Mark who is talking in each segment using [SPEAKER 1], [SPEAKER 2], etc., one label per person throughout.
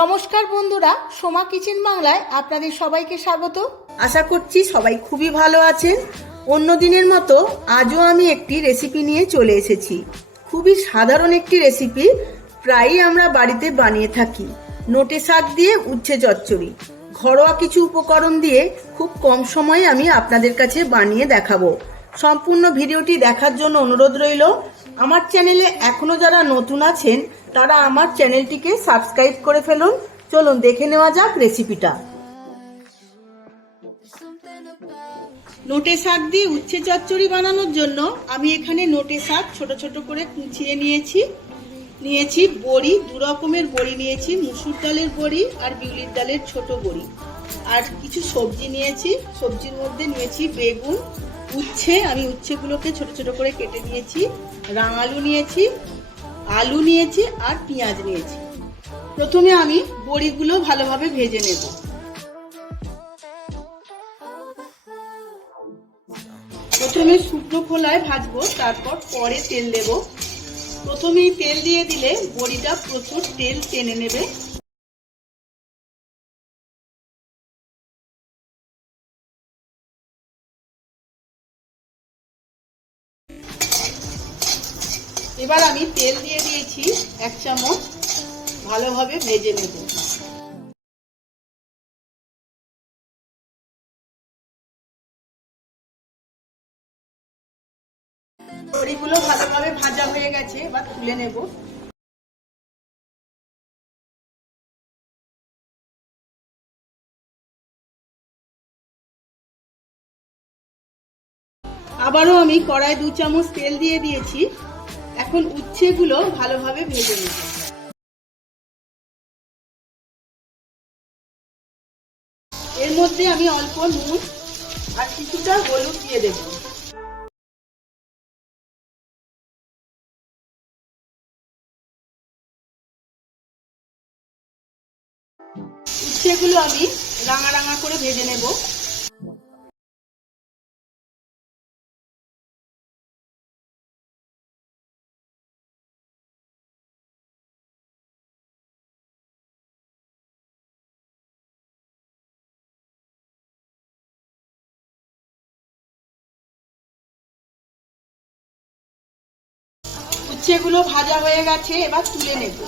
[SPEAKER 1] নমস্কার বন্ধুরা, সোমা কিচেন বাংলায় আপনাদের সবাইকে স্বাগত।
[SPEAKER 2] আশা করছি সবাই খুবই ভালো আছেন। অন্য দিনের মতো আজও আমি একটি রেসিপি নিয়ে চলে এসেছি। খুবই সাধারণ একটি রেসিপি, প্রায়ই আমরা বাড়িতে বানিয়ে থাকি। নোটে শাক দিয়ে উচ্ছে চচ্চড়ি। ঘরোয়া কিছু উপকরণ দিয়ে খুব কম সময়ে আমি আপনাদের কাছে বানিয়ে দেখাবো। সম্পূর্ণ ভিডিওটি দেখার জন্য অনুরোধ রইল আমার চ্যানেলে এখনও যারা নতুন আছেন, তারা আমার চ্যানেলটিকে সাবস্ক্রাইব করে ফেলুন। চলুন, দেখে নেওয়া যাক রেসিপিটা নোটে শাক দিয়ে উচ্ছে চচ্চড়ি বানানোর জন্য আমি এখানে নোটে শাক ছোট ছোট করে কুচিয়ে নিয়েছি। নিয়েছি বড়ি, দু রকমের বড়ি নিয়েছি। মুসুর ডালের বড়ি আর বিউলির ডালের ছোট বড়ি। আর কিছু সবজি নিয়েছি। সবজির মধ্যে নিয়েছি বেগুন উচ্ছে, আমি উচ্ছেগুলোকে ছোট ছোট করে কেটে নিয়েছি, রাঙালু নিয়েছি, আলু নিয়েছি আর পেঁয়াজ নিয়েছি। প্রথমে আমি বড়িগুলো ভালোভাবে ভেজে নেব। প্রথমে শুকনো খোলায় ভাজবো, তারপর পরে তেল দেব। প্রথমেই তেল দিয়ে দিলে বড়িটা প্রচুর তেল টেনে নেবে। এবার আমি তেল দিয়ে দিয়েছি এক চামচ। ভালোভাবে ভেজে নেব। বড়িগুলো ভালোভাবে ভাজা হয়ে গেছে, এবার তুলে নেব। আবারও আমি কড়াই দু চামচ তেল দিয়ে দিয়েছি। এখন উচ্ছেগুলো ভালোভাবে ভেজে নেব এর মধ্যে আমি অল্প নুন আর কিছুটা হলুদ দিয়ে দেবো। উচ্ছেগুলো আমি রাঙা রাঙা করে ভেজে নেব। উচ্ছেগুলো ভাজা হয়ে গেছে, এবার তুলে নেব।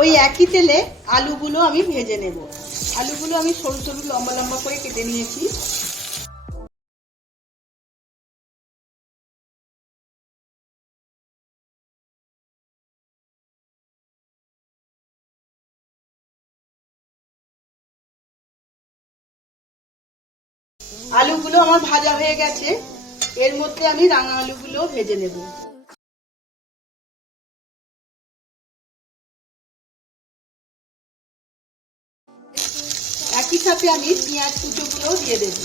[SPEAKER 2] ওই একই তেলে আলুগুলো আমি ভেজে নেব। আলুগুলো আমি সরু সরু লম্বা লম্বা করে কেটে নিয়েছি। আলুগুলো আমার ভাজা হয়ে গেছে। এর মধ্যে আমি রাঙা আলুগুলো ভেজে নেব। একই সাথে আমি পেঁয়াজ কুচোগুলো দিয়ে দেব।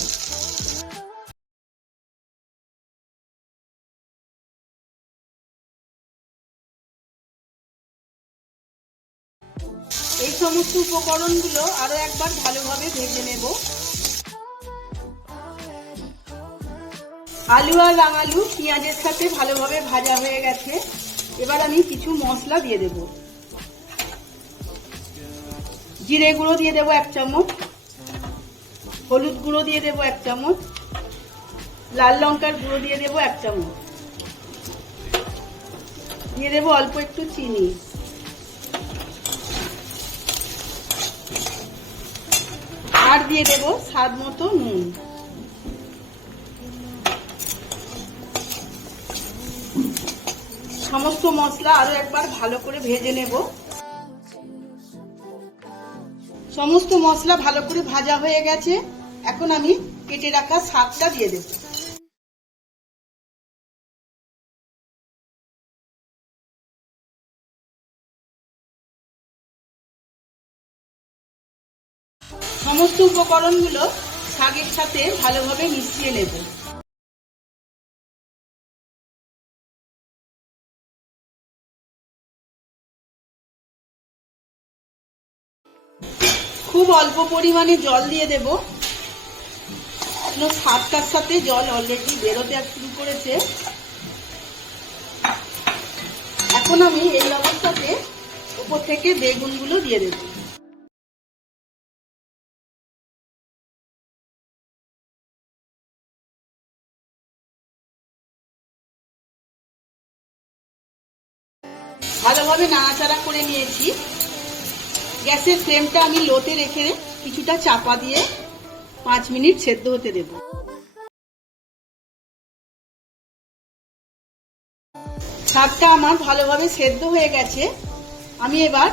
[SPEAKER 2] এই সমস্ত উপকরণগুলো আরও একবার ভালোভাবে ভেজে নেব। আলু আর রাঙালু পেঁয়াজের সাথে ভালোভাবে ভাজা হয়ে গেছে। এবার আমি কিছু মশলা দিয়ে দেব। জিরে গুঁড়ো দিয়ে দেবো এক চামচ। হলুদ গুঁড়ো দিয়ে দেবো এক চামচ। লাল লঙ্কার গুঁড়ো দিয়ে দেবো এক চামচ। দিয়ে দেবো অল্প একটু চিনি। আর দিয়ে দেবো স্বাদ মতো নুন। সমস্ত মশলা আরও একবার ভালো করে ভেজে নেব। সমস্ত মশলা ভালো করে ভাজা হয়ে গেছে। এখন আমি কেটে রাখা শাকটা দিয়ে দেব। সমস্ত উপকরণগুলো শাকের সাথে ভালোভাবে মিশিয়ে নেব। খুব অল্প পরিমাণে জল দিয়ে দেব। স্বাদটার সাথে জল অলরেডি বেরোতে শুরু করেছে। এখন আমি এই অবস্থাতে উপর থেকে বেগুনগুলো দিয়ে দেব। ভালোভাবে নাড়াচাড়া করে নিয়েছি। গ্যাসের ফ্লেমটা আমি লোতে রেখে কিছুটা চাপা দিয়ে পাঁচ মিনিট সেদ্ধ হতে দেব। শাকটা আমার ভালোভাবে সেদ্ধ হয়ে গেছে। আমি এবার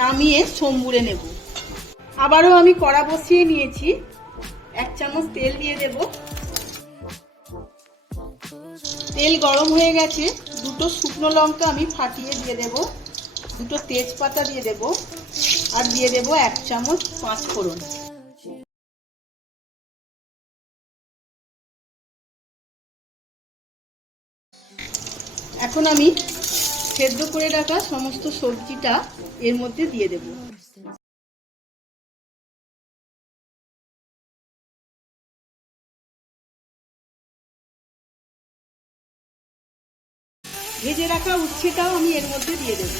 [SPEAKER 2] নামিয়ে সম্বুরে নেব। আবারও আমি কড়া বসিয়ে নিয়েছি। এক চামচ তেল দিয়ে দেব। তেল গরম হয়ে গেছে। দুটো শুকনো লঙ্কা আমি ফাটিয়ে দিয়ে দেব। দুটো তেজপাতা দিয়ে দেব। আর দিয়ে দেব এক চামচ পাঁচ ফোড়ন। এখন আমি সেদ্ধ করে রাখা সমস্ত সবজিটা এর মধ্যে দিয়ে দেব। ভেজে রাখা উচ্ছেটাও আমি এর মধ্যে দিয়ে দেব।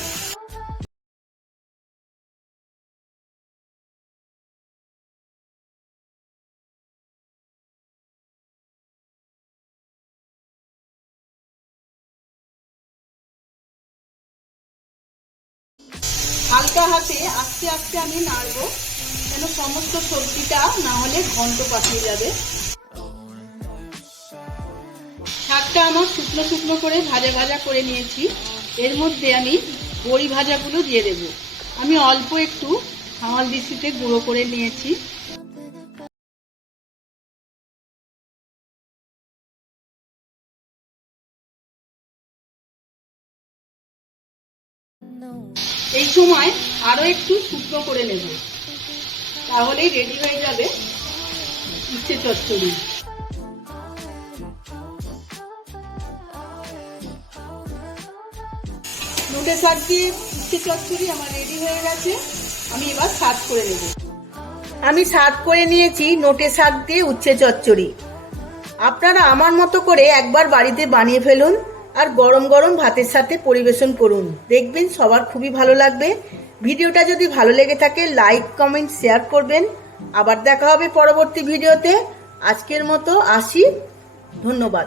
[SPEAKER 2] হালকা হাতে আস্তে আস্তে আমি নাড়বো। যেন সমস্ত সবজিটা না হলে ঘন্ট পাঠিয়ে যাবে। শাকটা আমার শুকনো শুকনো করে ভাজা ভাজা করে নিয়েছি। এর মধ্যে আমি বড়ি ভাজাগুলো দিয়ে দেব। আমি অল্প একটু হামাল দিশিতে গুঁড়ো করে নিয়েছি। এই সময় আরও একটু শুকনো করে নেব। তাহলেই রেডি হয়ে যাবে উচ্ছে চচ্চড়ি। নোটে শাক দিয়ে উচ্ছে চচ্চড়ি আমার রেডি হয়ে গেছে। আমি এবার সার্ভ করে নেব। আমি সার্ভ করে নিয়েছি নোটে শাক দিয়ে উচ্ছে চচ্চড়ি। আপনারা আমার মতো করে একবার বাড়িতে বানিয়ে ফেলুন। আর গরম গরম ভাতের সাথে পরিবেশন করুন। দেখবেন সবার খুবই ভালো লাগবে। ভিডিওটা যদি ভালো লেগে থাকে লাইক কমেন্ট শেয়ার করবেন। আবার দেখা হবে পরবর্তী ভিডিওতে। আজকের মতো আসি। ধন্যবাদ।